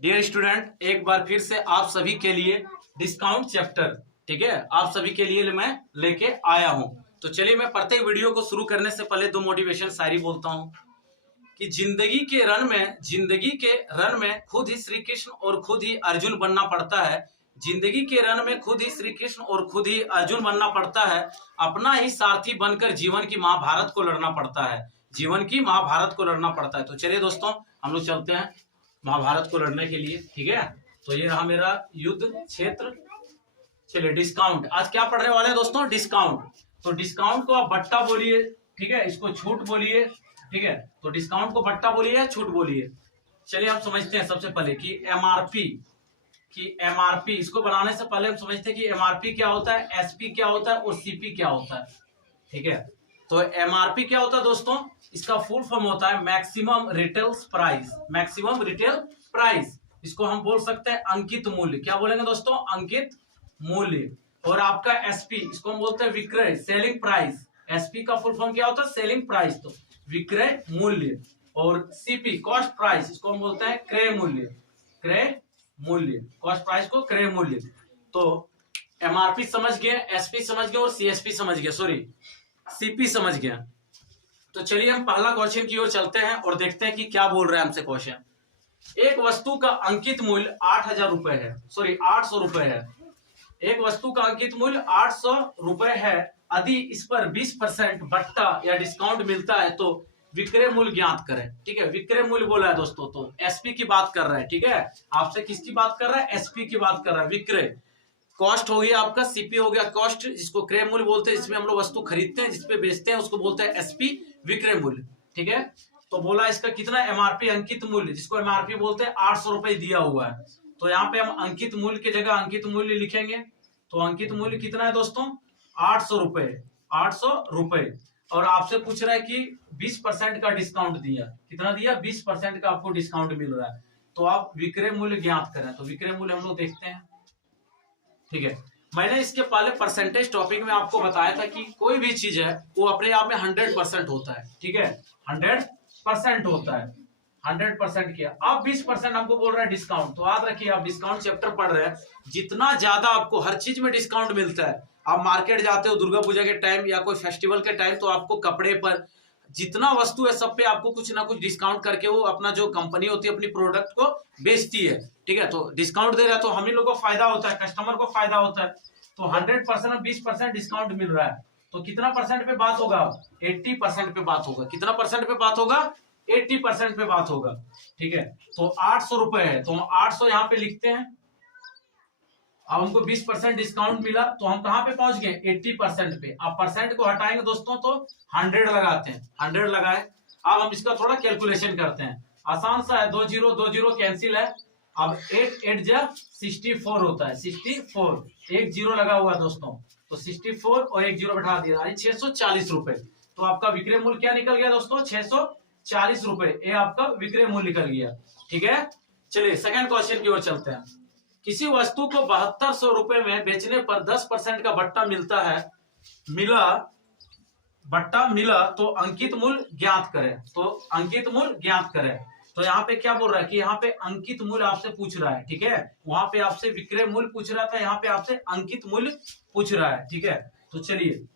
Dear student, एक बार फिर से आप सभी के लिए डिस्काउंट चैप्टर, ठीक है, आप सभी के लिए मैं लेके आया हूं। तो चलिए, मैं प्रत्येक वीडियो को शुरू करने से पहले दो मोटिवेशन शायरी बोलता हूं कि जिंदगी के रन में खुद ही श्री कृष्ण और खुद ही अर्जुन बनना पड़ता है। जिंदगी के रन में खुद ही श्री कृष्ण और खुद ही अर्जुन बनना पड़ता है। अपना ही सारथी बनकर जीवन की महाभारत को लड़ना पड़ता है। जीवन की महाभारत को लड़ना पड़ता है। तो चलिए दोस्तों, हम लोग चलते हैं महाभारत को लड़ने के लिए, ठीक है। तो ये रहा मेरा युद्ध क्षेत्र। चलिए, डिस्काउंट आज क्या पढ़ने वाले हैं दोस्तों? डिस्काउंट। तो डिस्काउंट को आप बट्टा बोलिए, ठीक है, इसको छूट बोलिए, ठीक है। तो डिस्काउंट को बट्टा बोलिए या छूट बोलिए। चलिए हम समझते हैं सबसे पहले कि एमआरपी इसको बनाने से पहले हम समझते हैं कि एमआरपी क्या होता है, एसपी क्या होता है और सीपी क्या होता है, ठीक है। तो एमआरपी क्या होता है दोस्तों? इसका फुल फॉर्म होता है maximum retail price. Maximum retail price, इसको हम बोल सकते हैं अंकित मूल्य। क्या बोलेंगे दोस्तों? अंकित मूल्य। और आपका एसपी, इसको हम बोलते हैं विक्रय, सेलिंग प्राइस। एसपी का फुल फॉर्म क्या होता है? सेलिंग प्राइस, तो विक्रय मूल्य। और सीपी कॉस्ट प्राइस, इसको हम बोलते हैं क्रय मूल्य। क्रय मूल्य, कॉस्ट प्राइस को क्रय मूल्य। तो एमआरपी समझ गए, एसपी समझ गए और सीएसपी समझ गए, सॉरी सीपी समझ गया। तो चलिए हम पहला क्वेश्चन की ओर चलते हैं और देखते हैं कि क्या बोल रहे हैं हमसे क्वेश्चन। एक वस्तु का अंकित मूल्य 8,000 रुपए है, सॉरी 800 रुपए है। एक वस्तु का अंकित मूल्य 800 रुपए है। यदि इस पर 20% बट्टा या डिस्काउंट मिलता है तो विक्रय मूल्य ज्ञात करें, ठीक है। विक्रय मूल्य बोला है दोस्तों, तो एसपी की बात कर रहा है, ठीक है। आपसे किसकी बात कर रहा है? एसपी की बात कर रहा है। विक्रय कॉस्ट हो गया आपका, सीपी हो गया कॉस्ट, जिसको क्रय मूल्य बोलते हैं, जिसमें हम लोग वस्तु खरीदते हैं, जिसपे बेचते हैं, उसको बोलते हैं एसपी, विक्रय मूल्य, ठीक है। तो बोला इसका कितना एमआरपी अंकित मूल्य, जिसको एमआरपी बोलते हैं, 800 रुपए दिया हुआ है। तो यहाँ पे हम अंकित मूल्य की जगह अंकित मूल्य लिखेंगे। तो अंकित मूल्य कितना है दोस्तों? 800 रुपए, 800 रुपए। और आपसे पूछ रहा है कि 20% का डिस्काउंट दिया, कितना दिया? 20% का आपको डिस्काउंट मिल रहा है। तो आप विक्रय मूल्य ज्ञात करें। तो विक्रय मूल्य हम लोग देखते हैं, ठीक है। मैंने इसके पहले परसेंटेज टॉपिक में आपको बताया था कि कोई भी चीज है वो अपने आप में 100% होता है, ठीक है। 100% होता है, 100% किया। अब 20% हमको बोल रहा है डिस्काउंट। तो याद रखिए, आप डिस्काउंट चैप्टर पढ़ रहे हैं, जितना ज्यादा आपको हर चीज में डिस्काउंट मिलता है। आप मार्केट जाते हो दुर्गा पूजा के टाइम या कोई फेस्टिवल के टाइम, तो आपको कपड़े पर जितना वस्तु है सब पे आपको कुछ ना कुछ डिस्काउंट करके वो अपना जो कंपनी होती है अपनी प्रोडक्ट को बेचती है, ठीक है। तो डिस्काउंट दे रहा है तो हम ही लोग को फायदा होता है, कस्टमर को फायदा होता है। तो 100% में 20% डिस्काउंट मिल रहा है। तो कितना परसेंट पे बात होगा? 80% पे बात होगा। कितना परसेंट पे बात होगा? 80% पे बात होगा, ठीक है। तो 800 रुपए है, तो हम 800 यहाँ पे लिखते हैं। अब हमको 20% डिस्काउंट मिला, तो हम कहां पे पहुंच गए? 80% पे। अब परसेंट को हटाएंगे दोस्तों तो 100 लगाते हैं, 100 लगाए। अब हम इसका थोड़ा कैलकुलेशन करते हैं, आसान सा है। 2 जीरो 2 जीरो कैंसिल है। अब 8 8 जा 64 होता है, 64। एक जीरो लगा हुआ है दोस्तों, तो 64 और एक जीरो बैठा दिया, 640 रुपए। तो आपका विक्रय मूल्य क्या निकल गया दोस्तों? 640 रुपए। ये आपका विक्रय मूल्य निकल गया, ठीक है। चलिए सेकंड क्वेश्चन की ओर चलते हैं। किसी वस्तु को 7200 रुपए में बेचने पर 10% का बट्टा मिला तो अंकित मूल्य ज्ञात करें। तो अंकित मूल्य ज्ञात करें। तो यहाँ पे क्या बोल रहा है कि यहाँ पे अंकित मूल्य आपसे पूछ रहा है, ठीक है। वहां पे आपसे विक्रय मूल्य पूछ रहा था, यहाँ पे आपसे अंकित मूल्य पूछ रहा है, ठीक है। तो चलिए,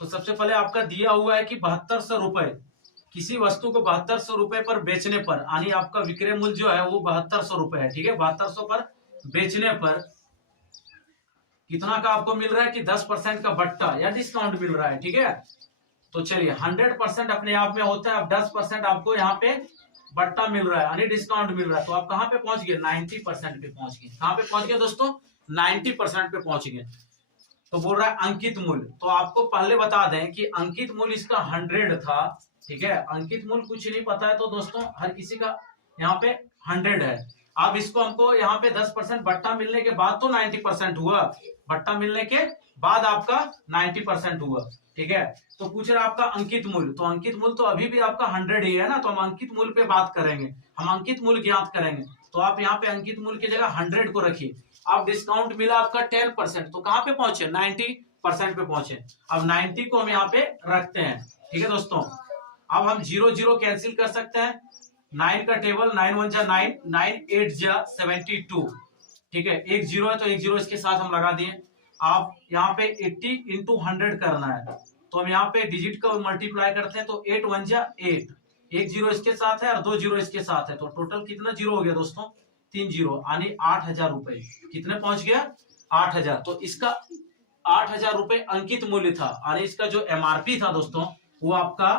तो सबसे पहले आपका दिया हुआ है कि 7200 रुपए, किसी वस्तु को 7200 रुपए पर बेचने पर, यानी आपका विक्रय मूल्य जो है वो 7200 रुपए है, ठीक है। 7200 पर बेचने पर कितना का आपको मिल रहा है कि 10% का बट्टा या डिस्काउंट मिल रहा है, ठीक है। तो चलिए, 100% अपने आप में होता है। अब 10% आपको यहाँ पे बट्टा मिल रहा है, यानी डिस्काउंट मिल रहा है। तो आप कहां पे पहुंच गए? 90% पे पहुंच गए। कहां पे पहुंच गए दोस्तों? 90% पे पहुंच गए। तो बोल रहा है अंकित मूल्य। तो आपको पहले बता दें कि अंकित मूल्य इसका 100 था, ठीक है। अंकित मूल्य कुछ नहीं पता है तो दोस्तों हर किसी का यहाँ पे 100 है। अब इसको हमको यहाँ पे 10% बट्टा मिलने के बाद तो 90% हुआ, बट्टा मिलने के बाद आपका 90% हुआ, ठीक है। तो पूछ रहा आपका अंकित मूल्य। तो अंकित मूल्य तो अभी भी आपका 100 ही है ना, तो हम अंकित मूल्य पे बात करेंगे, हम अंकित मूल्य ज्ञात करेंगे। तो आप यहाँ पे अंकित मूल्य की जगह 100 को रखिए। अब डिस्काउंट मिला आपका 10%, तो कहां पे पहुंचे? 90% पे पहुंचे। अब 90 को हम यहाँ पे रखते हैं, ठीक है दोस्तों। अब हम 0 0 कैंसिल कर सकते हैं, 9 का टेबल 9 1 जा 9, 9 8 जा 72, ठीक है। एक जीरो है तो एक जीरो इसके साथ हम लगा दिए। आप यहाँ पे 80 इंटू 100 करना है, तो हम यहाँ पे डिजिट का मल्टीप्लाई करते हैं, तो 8 1 जा 8, एक जीरो इसके साथ है और 2 जीरो इसके साथ है, तो टोटल कितना जीरो हो गया दोस्तों, 3 जीरो, यानी 8,000 रुपए। कितने पहुंच गया, 8,000। तो इसका 8,000 रुपए अंकित मूल्य था, यानी इसका जो एमआरपी था दोस्तों वो आपका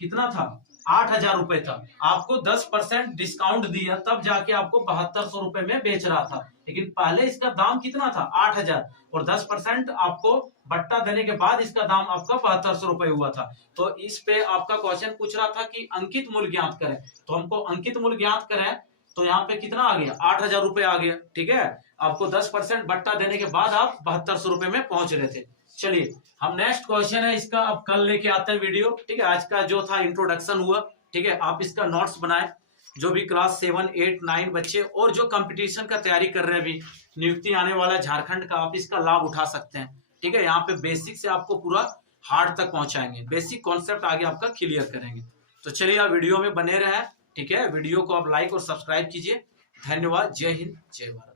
कितना था, 8,000 रुपए था। आपको 10% डिस्काउंट दिया तब जाके आपको 7200 रुपए में बेच रहा था, लेकिन पहले इसका दाम कितना था, 8,000, और 10% आपको बट्टा देने के बाद इसका दाम आपका 7200 रुपए हुआ था। तो इस पे आपका क्वेश्चन पूछ रहा था कि अंकित मूल्य ज्ञात करें, तो हमको अंकित मूल्य ज्ञात करें, तो यहाँ पे कितना आ गया, 8,000 रुपए आ गया, ठीक है। आपको 10% बट्टा देने के बाद आप 7200 रुपए में पहुंच रहे थे। चलिए हम नेक्स्ट क्वेश्चन है इसका अब कल लेके आते हैं वीडियो, ठीक है। आज का जो था इंट्रोडक्शन हुआ, ठीक है। आप इसका नोट्स बनाए, जो भी क्लास 7 8 9 बच्चे और जो कंपटीशन का तैयारी कर रहे हैं, अभी नियुक्ति आने वाला है झारखंड का, आप इसका लाभ उठा सकते हैं, ठीक है। यहाँ पे बेसिक से आपको पूरा हार्ड तक पहुंचाएंगे, बेसिक कॉन्सेप्ट आगे आपका क्लियर करेंगे। तो चलिए आप वीडियो में बने रहे, ठीक है। वीडियो को आप लाइक और सब्सक्राइब कीजिए। धन्यवाद। जय हिंद, जय भारत।